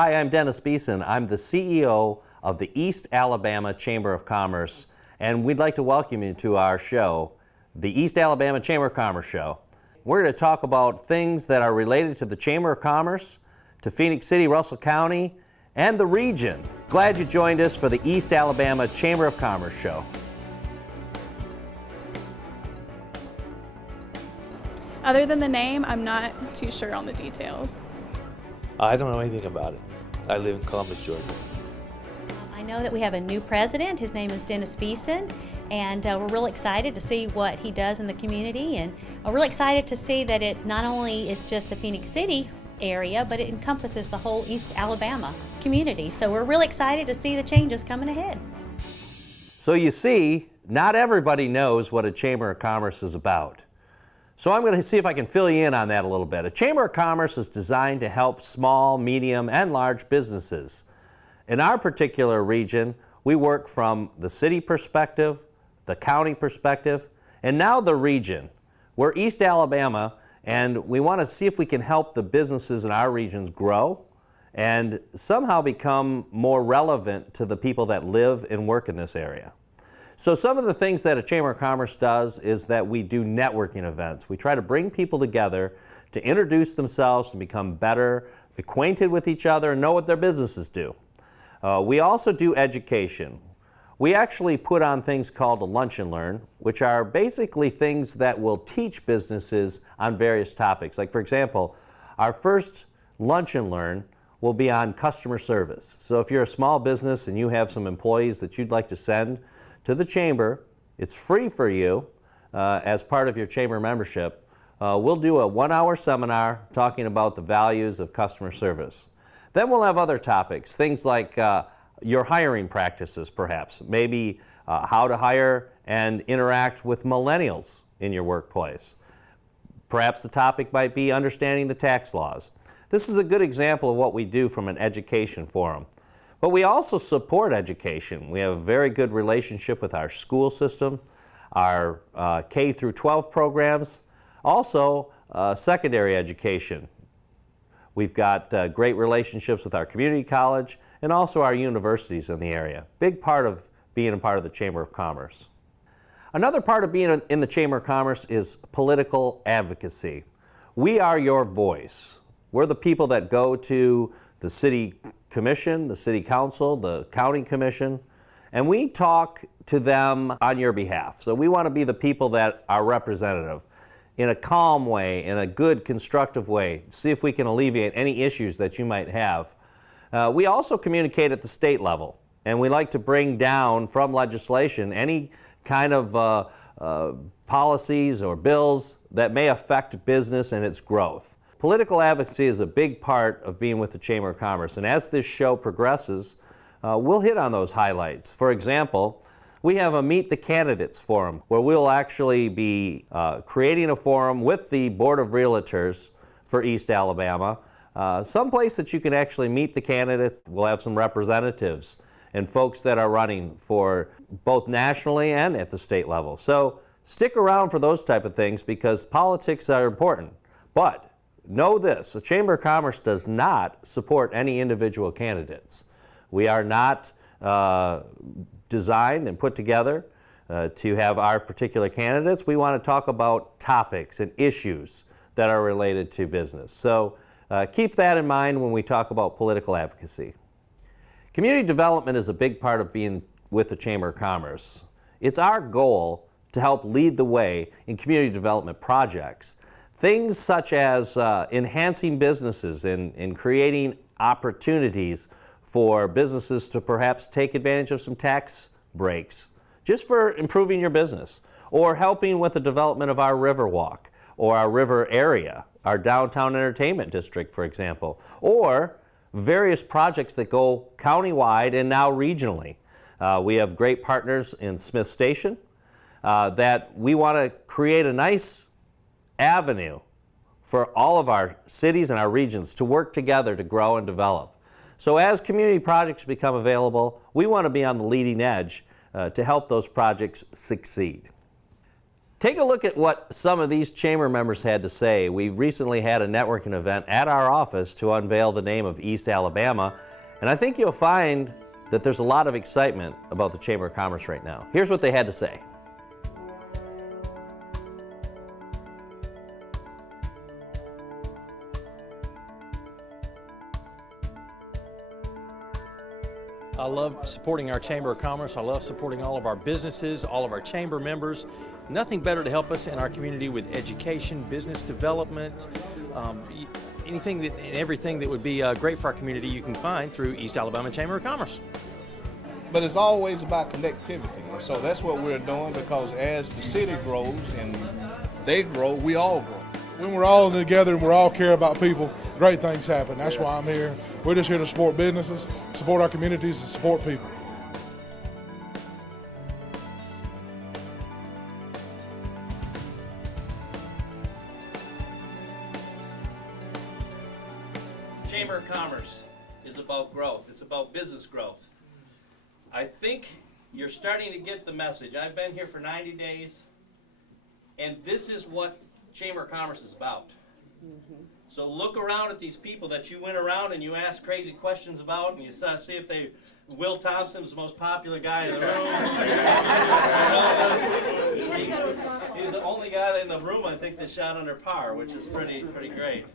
Hi, I'm Dennis Beeson. I'm the CEO of the East Alabama Chamber of Commerce, and we'd like to welcome you to our show, the East Alabama Chamber of Commerce Show. We're going to talk about things that are related to the Chamber of Commerce, to Phoenix City, Russell County, and the region. Glad you joined us for the East Alabama Chamber of Commerce Show. Other than the name, I'm not too sure on the details. I don't know anything about it. I live in Columbus, Georgia. I know that we have a new president. His name is Dennis Beeson, and we're really excited to see what he does in the community, and we're really excited to see that it not only is just the Phoenix City area, but it encompasses the whole East Alabama community. So we're really excited to see the changes coming ahead. So you see, not everybody knows what a Chamber of Commerce is about. So I'm going to see if I can fill you in on that a little bit. A Chamber of Commerce is designed to help small, medium, and large businesses. In our particular region, we work from the city perspective, the county perspective, and now the region. We're East Alabama, and we want to see if we can help the businesses in our regions grow and somehow become more relevant to the people that live and work in this area. So some of the things that a Chamber of Commerce does is that we do networking events. We try to bring people together to introduce themselves and become better acquainted with each other and know what their businesses do. We also do education. We actually put on things called a Lunch and Learn, which are basically things that will teach businesses on various topics. Like, for example, our first Lunch and Learn will be on customer service. So if you're a small business and you have some employees that you'd like to send to the Chamber, it's free for you as part of your Chamber membership. We'll do a 1-hour seminar talking about the values of customer service. Then we'll have other topics, things like your hiring practices perhaps, maybe how to hire and interact with millennials in your workplace. Perhaps the topic might be understanding the tax laws. This is a good example of what we do from an education forum. But we also support education. We have a very good relationship with our school system, our K through 12 programs, also secondary education. We've got great relationships with our community college and also our universities in the area. Big part of being a part of the Chamber of Commerce. Another part of being in the Chamber of Commerce is political advocacy. We are your voice. We're the people that go to the city commission, the city council, the county commission, and we talk to them on your behalf. So we want to be the people that are representative in a calm way, in a good, constructive way, see if we can alleviate any issues that you might have. We also communicate at the state level, and we like to bring down from legislation any kind of policies or bills that may affect business and its growth. Political advocacy is a big part of being with the Chamber of Commerce, and as this show progresses, we'll hit on those highlights. For example, we have a Meet the Candidates forum where we'll actually be creating a forum with the Board of Realtors for East Alabama, someplace that you can actually meet the candidates. We'll have some representatives and folks that are running for both nationally and at the state level. So stick around for those type of things because politics are important. But know this, the Chamber of Commerce does not support any individual candidates. We are not designed and put together to have our particular candidates. We want to talk about topics and issues that are related to business. So keep that in mind when we talk about political advocacy. Community development is a big part of being with the Chamber of Commerce. It's our goal to help lead the way in community development projects. Things such as enhancing businesses and creating opportunities for businesses to perhaps take advantage of some tax breaks just for improving your business, or helping with the development of our Riverwalk or our river area, our downtown entertainment district, for example, or various projects that go countywide and now regionally. We have great partners in Smith Station that we want to create a nice avenue for all of our cities and our regions to work together to grow and develop. So as community projects become available, we want to be on the leading edge to help those projects succeed. Take a look at what some of these chamber members had to say. We recently had a networking event at our office to unveil the name of East Alabama, and I think you'll find that there's a lot of excitement about the Chamber of Commerce right now. Here's what they had to say. I love supporting our Chamber of Commerce. I love supporting all of our businesses, all of our chamber members. Nothing better to help us in our community with education, business development, anything and everything that would be great for our community you can find through East Alabama Chamber of Commerce. But it's always about connectivity. And so that's what we're doing, because as the city grows and they grow, we all grow. When we're all together and we all care about people, great things happen. That's why I'm here. We're just here to support businesses, support our communities, and support people. Chamber of Commerce is about growth. It's about business growth. I think you're starting to get the message. I've been here for 90 days, and this is what Chamber of Commerce is about. So look around at these people that you went around and you asked crazy questions about, and you see if they, Will Thompson was the most popular guy in the room. He's the only guy in the room, I think, that shot under par, which is pretty great.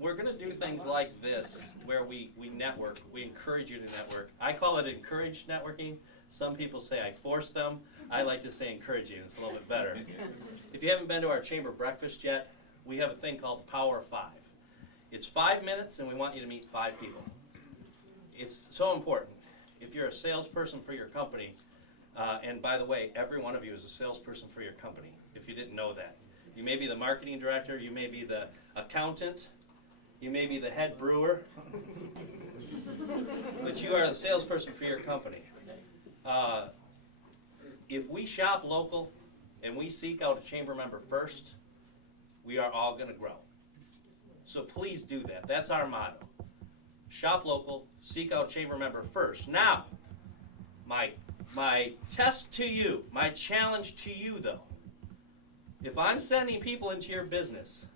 We're going to do things like this, where we network. We encourage you to network. I call it encouraged networking. Some people say I force them. I like to say encourage you. It's a little bit better. If you haven't been to our chamber breakfast yet, we have a thing called the Power of 5. It's 5 minutes, and we want you to meet 5 people. It's so important. If you're a salesperson for your company, and by the way, every one of you is a salesperson for your company, if you didn't know that. You may be the marketing director, you may be the accountant, you may be the head brewer, but you are the salesperson for your company. If we shop local and we seek out a chamber member first, we are all going to grow. So please do that. That's our motto. Shop local, seek out chamber member first. Now, my test to you, my challenge to you though, if I'm sending people into your business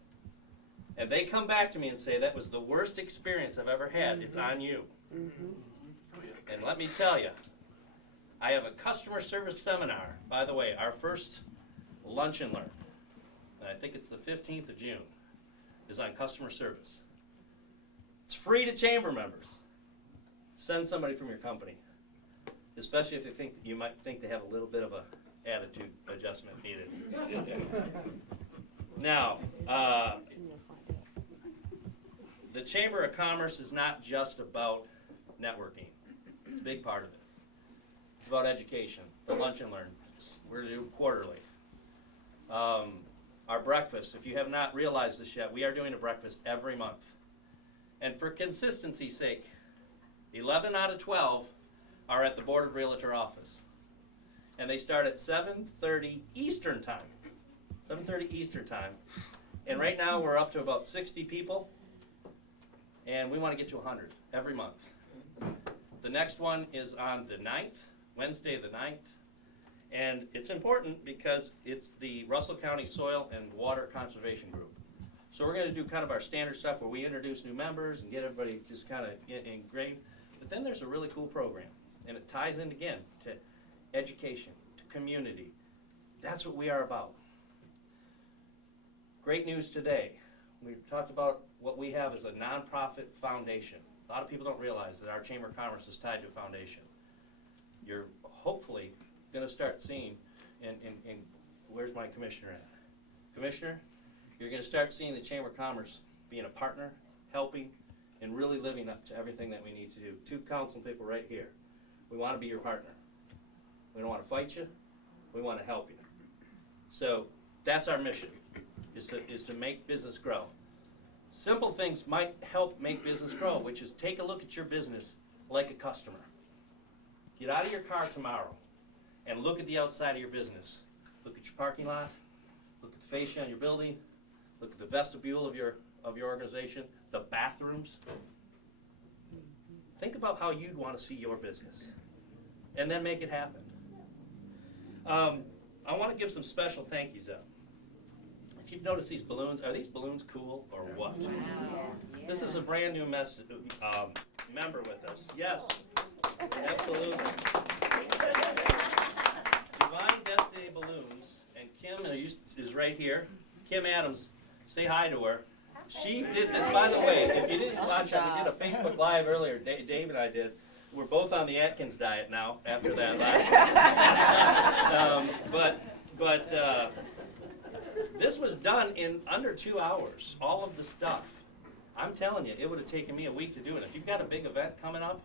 and they come back to me and say that was the worst experience I've ever had, it's on you. And let me tell you, I have a customer service seminar, by the way, our first lunch and learn, and I think it's the 15th of June, is on customer service. It's free to chamber members. Send somebody from your company, especially if they think you might think they have a little bit of a attitude adjustment needed. Now, the Chamber of Commerce is not just about networking. It's a big part of it. It's about education, the lunch and learn. We're going to do quarterly. Our breakfast, if you have not realized this yet, we are doing a breakfast every month. And for consistency's sake, 11 out of 12 are at the Board of Realtor office. And they start at 7:30 Eastern time. 7:30 Eastern time. And right now we're up to about 60 people. And we want to get to 100 every month. The next one is on the 9th, Wednesday the 9th. And it's important because it's the Russell County Soil and Water Conservation Group. So we're going to do kind of our standard stuff where we introduce new members and get everybody just kind of ingrained. But then there's a really cool program. And it ties in again to education, to community. That's what we are about. Great news today. We've talked about what we have as a nonprofit foundation. A lot of people don't realize that our Chamber of Commerce is tied to a foundation. You're hopefully going to start seeing, and where's my commissioner at? Commissioner, you're going to start seeing the Chamber of Commerce being a partner, helping, and really living up to everything that we need to do. 2 council people right here. We want to be your partner. We don't want to fight you. We want to help you. So that's our mission, is to make business grow. Simple things might help make business grow, which is take a look at your business like a customer. Get out of your car tomorrow and look at the outside of your business. Look at your parking lot. Look at the fascia on your building. Look at the vestibule of your organization, the bathrooms. Think about how you'd want to see your business, and then make it happen. I want to give some special thank yous out. If you've noticed these balloons, are these balloons cool or what? Wow. This is a brand new member with us. Yes, absolutely. Divine Destiny Balloons, and Kim is right here. Kim Adams, say hi to her. She did this, by the way, if you didn't watch it, we did a Facebook Live earlier, Dave and I did. We're both on the Atkins diet now after that live. This was done in under 2 hours, all of the stuff. I'm telling you, it would have taken me a week to do it. If you've got a big event coming up,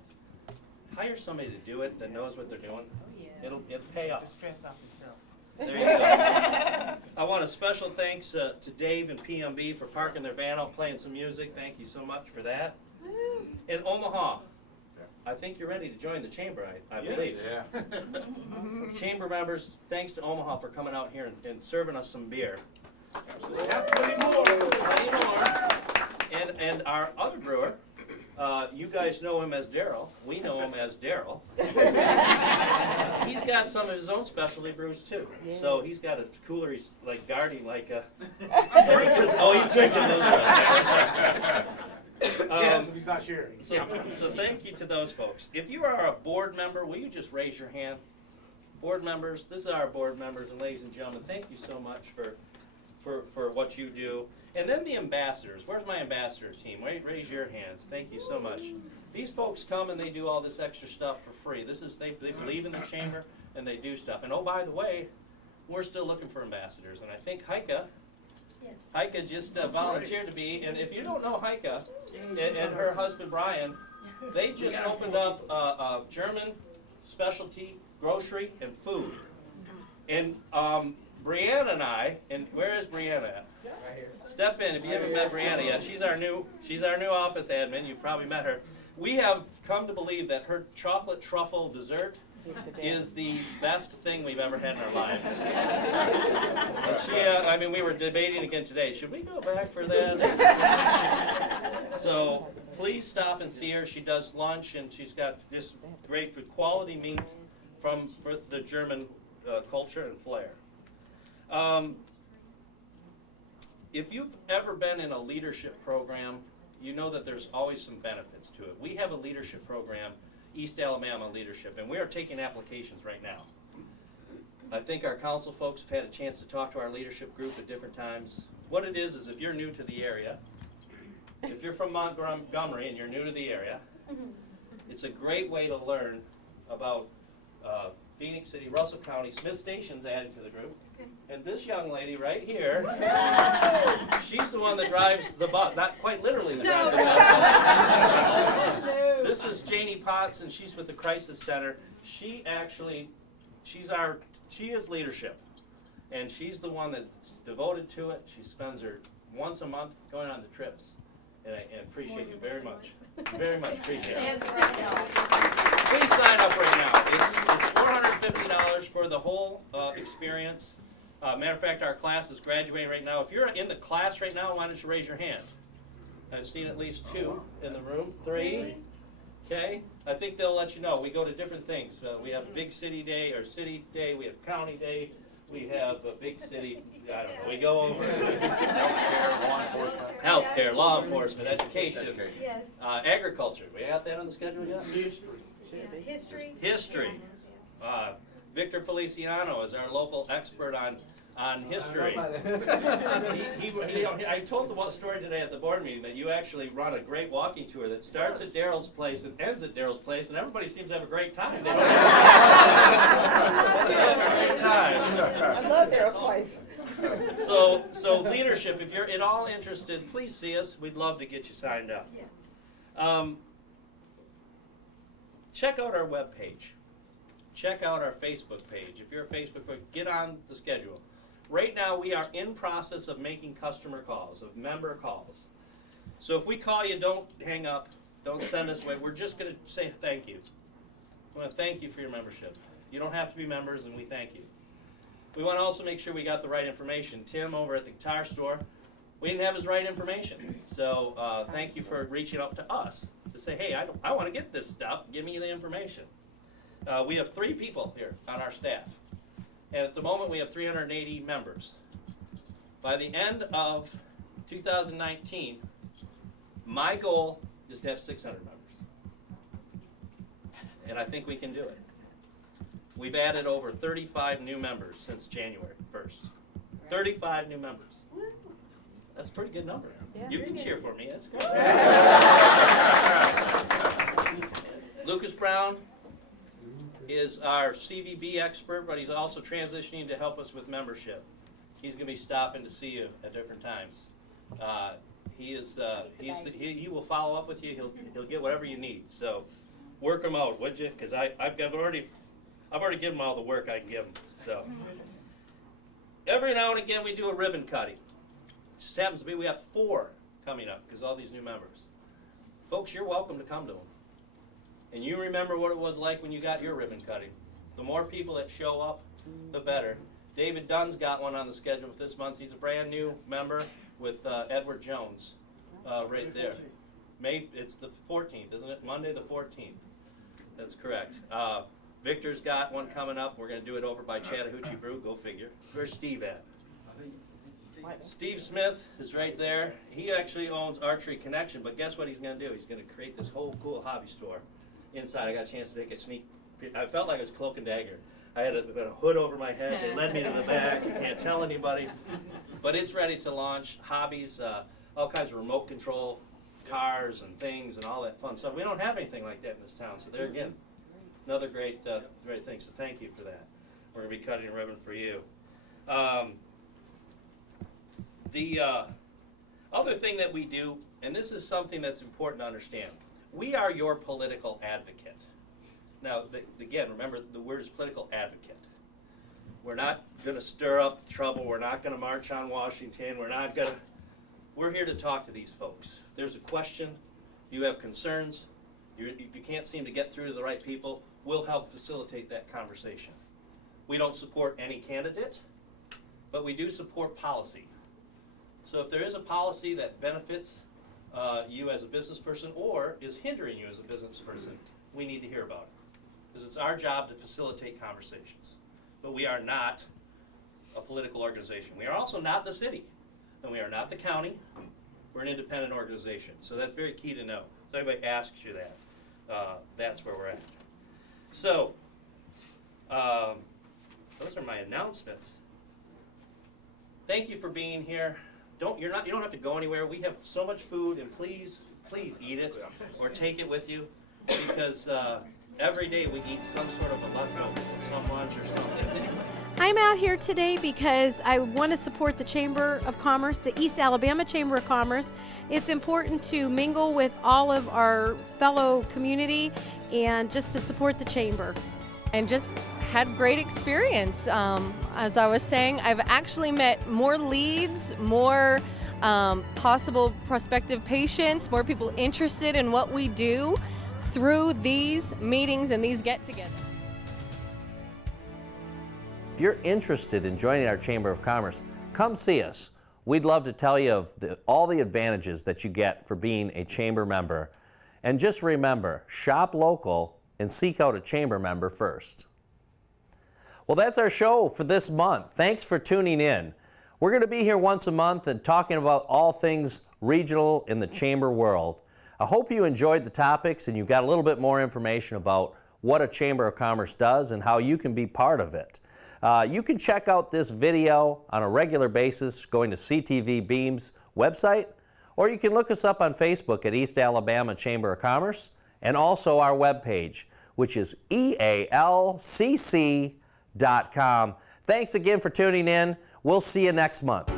hire somebody to do it that knows what they're doing. It'll pay off. Just stress off yourself. There you go. I want a special thanks to Dave and PMB for parking their van out, playing some music. Thank you so much for that. In Omaha, I think you're ready to join the chamber, I believe. Yeah. Chamber members, thanks to Omaha for coming out here and serving us some beer. Plenty more. And our other brewer, you guys know him as Daryl. We know him as Daryl. He's got some of his own specialty brews too. Yes. So he's got a cooler he's like guarding like a. He's drinking those. Yes, if he's not sharing. So thank you to those folks. If you are a board member, will you just raise your hand? Board members, this is our board members, and ladies and gentlemen, thank you so much for what you do. And then the ambassadors. Where's my ambassador team? Raise your hands. Thank you so much. These folks come and they do all this extra stuff for free. They believe in the chamber and they do stuff. And oh, by the way, we're still looking for ambassadors. And I think Heike just volunteered to be. And if you don't know Heike and her husband Brian, they just opened up a German specialty grocery and food. And Brianna and I, and where is Brianna at? Right here. Step in if you haven't met Brianna yet. She's our new office admin. You've probably met her. We have come to believe that her chocolate truffle dessert is the best thing we've ever had in our lives. And we were debating again today. Should we go back for that? So please stop and see her. She does lunch, and she's got just great food, quality meat for the German culture and flair. If you've ever been in a leadership program, you know that there's always some benefits to it. We have a leadership program, East Alabama Leadership, and we are taking applications right now. I think our council folks have had a chance to talk to our leadership group at different times. What it is if you're new to the area, if you're from Montgomery and you're new to the area, it's a great way to learn about Phoenix City, Russell County. Smith Station's added to the group. And this young lady right here, she's the one that drives the bus, not quite literally the drives the bus. This is Janie Potts, and she's with the Crisis Center. She is leadership, and she's the one that's devoted to it. She spends her once a month going on the trips, and I appreciate you very much. Very much appreciate it. Please sign up right now. It's $450 for the whole experience. Matter of fact, our class is graduating right now. If you're in the class right now, why don't you raise your hand? I've seen at least 2 in the room. 3. Okay. I think they'll let you know. We go to different things. We have Big City Day or City Day. We have County Day. We have a big city. I don't know. We go over healthcare, law enforcement, education, Yes. Agriculture. We got that on the schedule yet? History. History. Victor Feliciano is our local expert on history. I told the story today at the board meeting that you actually run a great walking tour that starts at Daryl's place and ends at Daryl's place, and everybody seems to have a great time. They don't have a great time. I love Daryl's place. So leadership, if you're at all interested, please see us. We'd love to get you signed up. Yes. Check out our webpage. Check out our Facebook page. If you're a Facebook page, get on the schedule. Right now, we are in process of making customer calls, of member calls. So if we call you, don't hang up. Don't send us away. We're just going to say thank you. I want to thank you for your membership. You don't have to be members, and we thank you. We want to also make sure we got the right information. Tim over at the guitar store, we didn't have his right information. So thank you for reaching out to us to say, hey, I want to get this stuff. Give me the information. We have 3 people here on our staff. And at the moment, we have 380 members. By the end of 2019, my goal is to have 600 members. And I think we can do it. We've added over 35 new members since January 1st. 35 new members. That's a pretty good number. You can cheer for me, that's good. Lucas Brown is our CVB expert, but he's also transitioning to help us with membership. He's going to be stopping to see you at different times. He will follow up with you. He'll get whatever you need. So work him out, would you? Because I've already given him all the work I can give him. So every now and again we do a ribbon cutting. It just happens to be we have 4 coming up because all these new members. Folks, you're welcome to come to them. And you remember what it was like when you got your ribbon cutting. The more people that show up, the better. David Dunn's got one on the schedule for this month. He's a brand new member with Edward Jones right there. It's the 14th, isn't it? Monday the 14th. That's correct. Victor's got one coming up. We're going to do it over by Chattahoochee Brew. Go figure. Where's Steve at? Steve Smith is right there. He actually owns Archery Connection, but guess what he's going to do? He's going to create this whole cool hobby store inside. I got a chance to take a sneak peek. I felt like I was Cloak and Dagger. I had a hood over my head. They led me to the back. You can't tell anybody. But it's ready to launch hobbies, all kinds of remote control cars and things and all that fun stuff. We don't have anything like that in this town. So there again, another great thing. So thank you for that. We're going to be cutting a ribbon for you. The other thing that we do, and this is something that's important to understand, we are your political advocate. Now, again, remember the word is political advocate. We're not going to stir up trouble. We're not going to march on Washington. We're here to talk to these folks. If there's a question, you have concerns, you can't seem to get through to the right people, we'll help facilitate that conversation. We don't support any candidate, but we do support policy. So if there is a policy that benefits you as a business person or is hindering you as a business person, we need to hear about it. Because it's our job to facilitate conversations. But we are not a political organization. We are also not the city. And we are not the county. We're an independent organization. So that's very key to know. So everybody asks you that. That's where we're at. So those are my announcements. Thank you for being here. You don't have to go anywhere. We have so much food, and please eat it or take it with you, because every day we eat some sort of a leftover, some lunch or something. I'm out here today because I want to support the Chamber of Commerce, the East Alabama Chamber of Commerce. It's important to mingle with all of our fellow community and just to support the Chamber. And just had great experience. As I was saying, I've actually met more leads, more possible prospective patients, more people interested in what we do through these meetings and these get-togethers. If you're interested in joining our Chamber of Commerce, come see us. We'd love to tell you of all the advantages that you get for being a Chamber member. And just remember, shop local and seek out a Chamber member first. Well, that's our show for this month. Thanks for tuning in. We're going to be here once a month and talking about all things regional in the Chamber world. I hope you enjoyed the topics and you got a little bit more information about what a Chamber of Commerce does and how you can be part of it. You can check out this video on a regular basis going to CTV Beam's website, or you can look us up on Facebook at East Alabama Chamber of Commerce, and also our webpage, which is EALCC.com. Thanks again for tuning in. We'll see you next month.